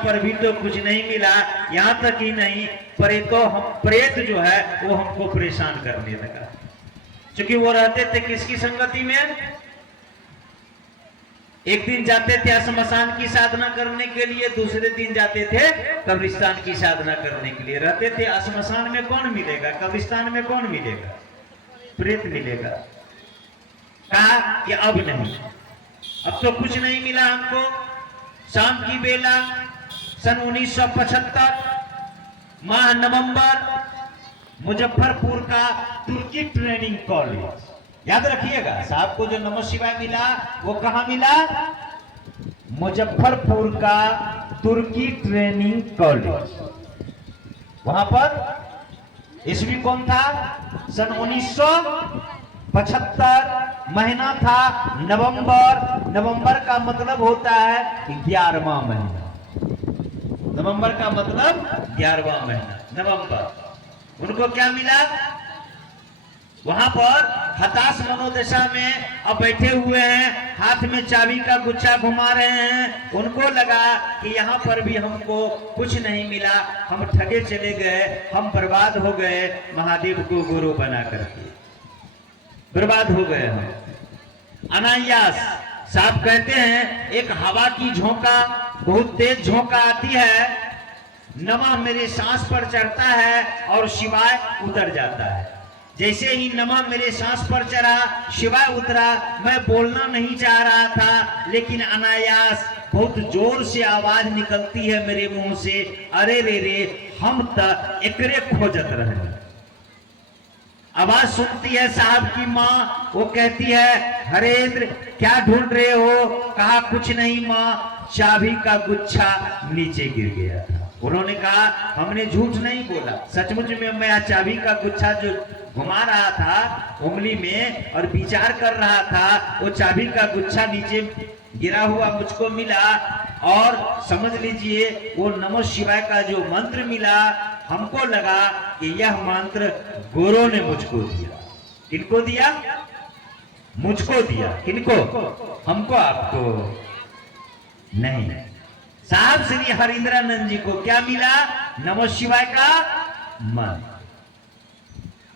पर भी तो कुछ नहीं मिला, यहाँ तक ही नहीं प्रेत जो है वो हमको परेशान करने लगा। क्योंकि वो रहते थे किसकी संगति में? एक दिन जाते थे श्मशान की साधना करने के लिए, दूसरे दिन जाते थे कब्रिस्तान की साधना करने के लिए। रहते थे श्मशान में कौन मिलेगा, कब्रिस्तान में कौन मिलेगा? प्रेत मिलेगा। कहा कि अब नहीं, अब तो कुछ नहीं मिला हमको। शाम की बेला सन 1975 माह नवंबर, मुजफ्फरपुर का तुर्की ट्रेनिंग कॉलेज, याद रखिएगा साहब को जो नमः शिवाय मिला वो कहां मिला? मुजफ्फरपुर का तुर्की ट्रेनिंग कॉलेज। वहां पर ईस्वी कौन था? सन 1975, महीना था नवंबर। नवंबर का मतलब होता है 11वां महीना। नवंबर का मतलब 11वां महीना, नवंबर। उनको क्या मिला? वहां पर हताश मनोदशा में अब बैठे हुए हैं, हाथ में चाबी का गुच्छा घुमा रहे हैं। उनको लगा कि यहाँ पर भी हमको कुछ नहीं मिला, हम ठगे चले गए, हम बर्बाद हो गए। महादेव को गुरु बना करके बर्बाद हो गए हम। अनायास साहब कहते हैं एक हवा की झोंका, बहुत तेज झोंका आती है, नमः मेरे सांस पर चढ़ता है और शिवाय उतर जाता है। जैसे ही नमः मेरे सांस पर चढ़ा, शिवाय उतरा। मैं बोलना नहीं चाह रहा था, लेकिन अनायास बहुत जोर से आवाज निकलती है मेरे मुंह से, अरे रे रे हम तो एकरे खोजत रहे। आवाज सुनती है साहब की माँ, वो कहती है हरेंद्र क्या ढूंढ रहे हो? कहा कुछ नहीं माँ, चाबी का गुच्छा नीचे गिर गया था। उन्होंने कहा हमने झूठ नहीं बोला, सचमुच में मैं चाबी का गुच्छा जो घुमा रहा था उंगली में और विचार कर रहा था, वो चाबी का गुच्छा नीचे गिरा हुआ मुझको मिला। और समझ लीजिए वो नमः शिवाय का जो मंत्र मिला, हमको लगा कि यह मंत्र गुरु ने मुझको दिया। किनको दिया? मुझको दिया। किनको? हमको, आपको नहीं। साहब श्री हरिंद्रानंद जी को क्या मिला? नमः शिवाय का मंत्र।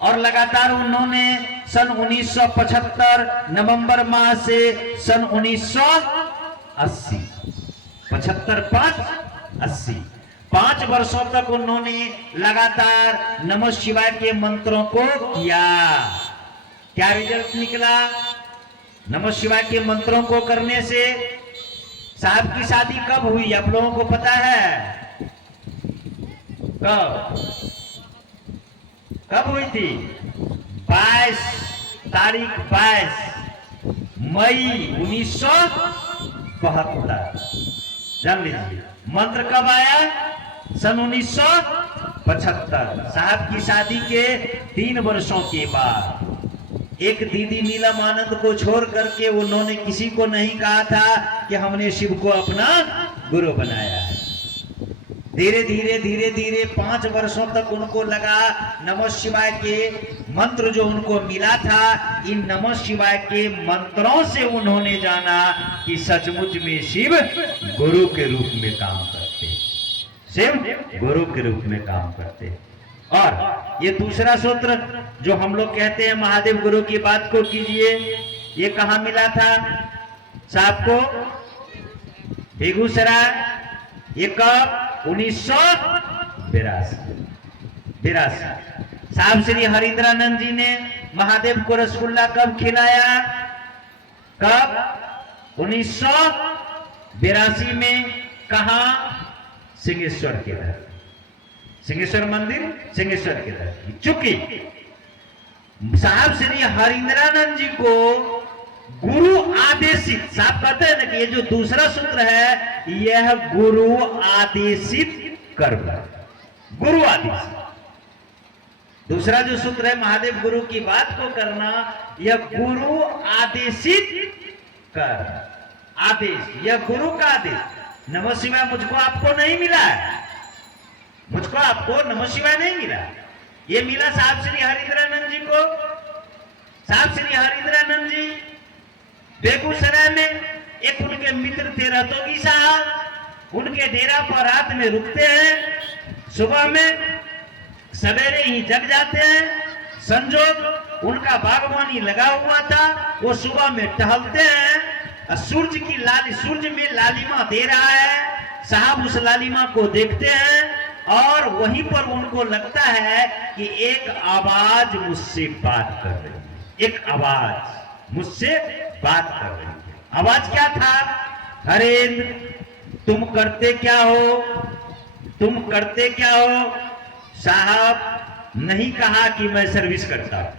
और लगातार उन्होंने सन 1975 नवंबर माह से सन 1980, 75-5-80 5 वर्षों तक उन्होंने लगातार नमः शिवाय के मंत्रों को किया। क्या रिजल्ट निकला? नमः शिवाय के मंत्रों को करने से साहब की शादी कब हुई आप लोगों को पता है? कब हुई थी? 22 मई 1972। जान लीजिए मंत्र कब आया? सन 1975। साहब की शादी के 3 वर्षों के बाद एक दीदी नीलम आनंद को छोड़ करके उन्होंने किसी को नहीं कहा था कि हमने शिव को अपना गुरु बनाया है। धीरे धीरे 5 वर्षों तक उनको लगा नमः शिवाय के मंत्र जो उनको मिला था, इन नमः शिवाय के मंत्रों से उन्होंने जाना कि सचमुच में शिव गुरु के रूप में काम करते, शिव गुरु के रूप में काम करते। और ये दूसरा सूत्र जो हम लोग कहते हैं महादेव गुरु की बात को कीजिए, ये कहाँ मिला था साहब को? बेगूसराय। ये कब? 1982। साहब श्री हरिंद्रानंद जी ने महादेव को रसगुल्ला कब खिलाया? कब? 1982 में। कहा? सिंहेश्वर के धरती, सिंहेश्वर मंदिर, सिंहेश्वर के धरती। चूंकि साहब श्री हरिंद्रानंद जी को गुरु आदेशित, साहब कहते हैं ना कि ये जो दूसरा सूत्र है यह गुरु आदेशित कर्म, गुरु आदेशित। दूसरा जो सूत्र है महादेव गुरु की बात को करना, यह गुरु आदेशित कर्म, आदेश, यह गुरु का आदेश। नमः शिवाय मुझको आपको नहीं मिला है, मुझको आपको नमः शिवाय नहीं मिला, ये मिला साहब श्री हरिंद्रानंद जी को। साहब श्री हरिंद्रानंद जी बेगूसराय में एक उनके मित्र थे रतोगी साहब, उनके डेरा पर रात में रुकते हैं, सुबह में सवेरे ही जग जाते हैं। संजोग उनका बागवानी लगा हुआ था, वो सुबह में टहलते हैं, सूर्य में लालिमा दे रहा है, साहब उस लालिमा को देखते हैं और वहीं पर उनको लगता है कि एक आवाज मुझसे बात कर रही है, एक आवाज मुझसे बात कर रही है। आवाज क्या था? हरेंद्र, तुम करते क्या हो? तुम करते क्या हो? साहब, नहीं कहा कि मैं सर्विस करता हूं।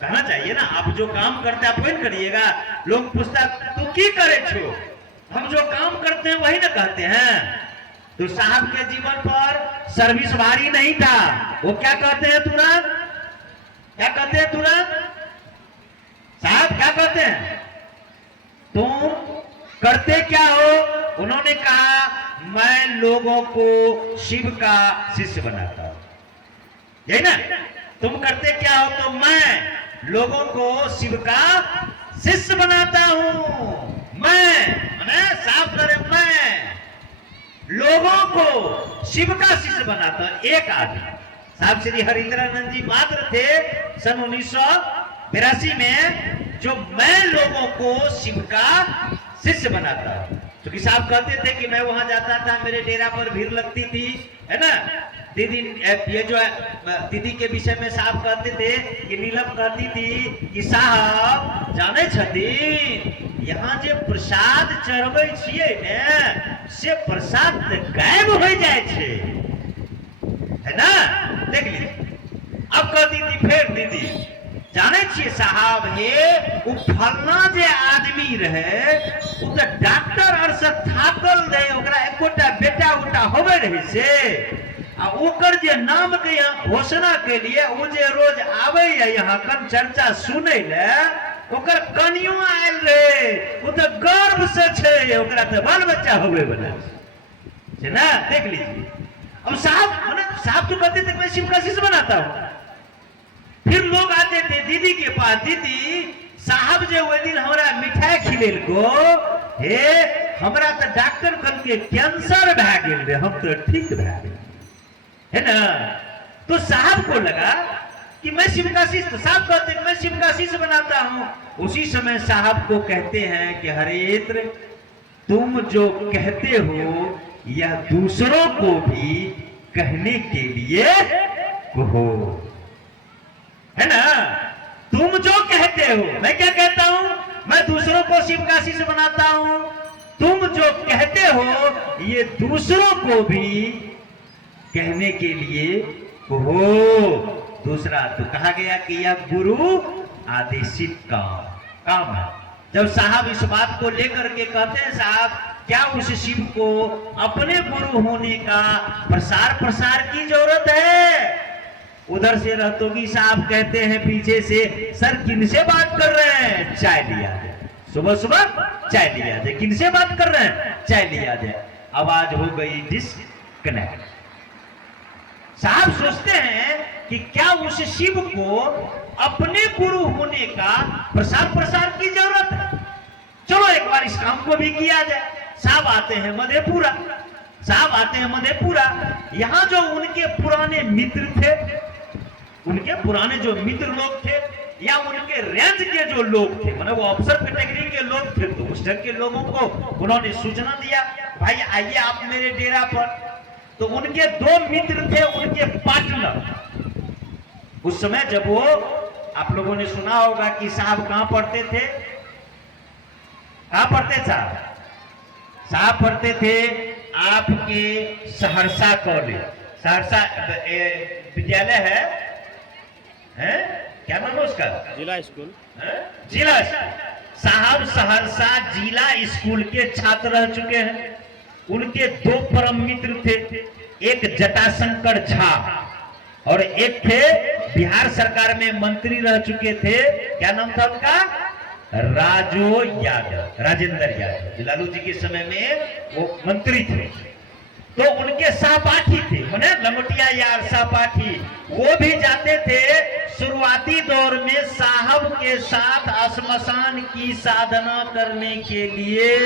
कहना चाहिए ना, आप जो काम करते हैं आप वही करिएगा। लोग पूछता तू की करे छो, हम जो काम करते हैं वही ना कहते हैं। तो साहब के जीवन पर सर्विस भारी नहीं था। वो क्या कहते हैं तुरंत? क्या कहते हैं तुरंत? साहब क्या कहते हैं? तुम करते क्या हो? उन्होंने कहा, मैं लोगों को शिव का शिष्य बनाता हूं। यही ना? तुम करते क्या हो? तो मैं लोगों को शिव का शिष्य बनाता हूं। मैं साफ करे, मैं लोगों को शिव का शिष्य बनाता हूं। एक आदमी साहब श्री हरिंद्रानंद जी मात्र थे सन 1982 में, जो मैं लोगों को शिव का शिष्य बनाता हूं। क्योंकि साहब कहते थे कि मैं वहां जाता था, मेरे डेरा पर भीड़ लगती थी, है ना। दीदी, ये जो है दीदी के विषय में साहब कहते थे कि नीलम कहती थी कि साहब जाने छथिन, यहाँ जे प्रसाद चढ़बै छियै ने, से प्रसाद गायब हो जाए छे, है ना। देख लीजिए। अब कहती थी फिर दीदी, जाने छियै साहब, हे उ फलना जे आदमी रहे, उ तो डॉक्टर और से थाकल रहे, ओकरा एकोटा बेटा उटा होवे रहे से, आ ओकर जे नाम के यहाँ घोषणा के लिए वो जे रोज आवे यहाँ कन चर्चा सुने ले, ओकर कनियो आयल रहे, वो तो गर्व से छे, ओकरा तो बाल बच्चा होवे वाला है ना। देख लीजिए। अब साहब तो कहते थे मैं शिव का शिष्य बनाता हूं। फिर लोग आते थे दीदी के पास, दीदी साहब जे वो दिन हमरा मिठाई खिलेल को, हे हमरा तो डॉक्टर कन के कैंसर भा गेल रे, हम तो ठीक भा गेल, है ना। तो साहब को लगा कि मैं शिव का शिष्य, तो साहब कहते हैं मैं शिव का शिष्य बनाता हूं। उसी समय साहब को कहते हैं कि हरेंद्र, तुम जो कहते हो यह दूसरों को भी कहने के लिए कहो, है ना। तुम जो कहते हो, मैं क्या कहता हूं? मैं दूसरों को शिव का शिष्य बनाता हूं। तुम जो कहते हो ये दूसरों को भी कहने के लिए कहो। दूसरा तो कहा गया कि यह गुरु आदेशित काम है। जब साहब इस बात को लेकर के कहते हैं, साहब क्या उस शिव को अपने गुरु होने का प्रसार की जरूरत है? उधर से रहतोगी साहब कहते हैं पीछे से, सर किनसे बात कर रहे हैं? चाय लिया जाए, सुबह सुबह चाय लिया जाए। किनसे बात कर रहे हैं? चाय लिया जाए। आवाज हो गई डिस्कनेक्ट। साहब सोचते हैं कि क्या उस शिव को अपने गुरु होने का प्रसार की जरूरत है? चलो एक बार इस काम को भी किया जाए। साहब आते हैं मधेपुरा। यहाँ जो उनके पुराने मित्र थे, उनके पुराने जो मित्र लोग थे, या उनके रेंज के जो लोग थे, मतलब वो अफसर कैटेगरी के लोग थे, तो उस ढंग के लोगों को उन्होंने सूचना दिया, भाई आइए आप मेरे डेरा पर। तो उनके दो मित्र थे, उनके पार्टनर। उस समय जब वो, आप लोगों ने सुना होगा कि साहब कहां पढ़ते थे? कहां पढ़ते साहब पढ़ते थे आपके सहरसा कॉलेज, सहरसा विद्यालय है, क्या नाम है उसका? जिला स्कूल। साहब सहरसा जिला स्कूल के छात्र रह चुके हैं। उनके दो परम मित्र थे, एक जटाशंकर झा और एक थे बिहार सरकार में मंत्री रह चुके थे, क्या नाम था उनका? राजेंद्र यादव। लालू जी के समय में वो मंत्री थे। तो उनके सहपाठी थे, माने लंगोटिया यार सहपाठी, वो भी जाते थे शुरुआती दौर में साहब के साथ श्मशान की साधना करने के लिए।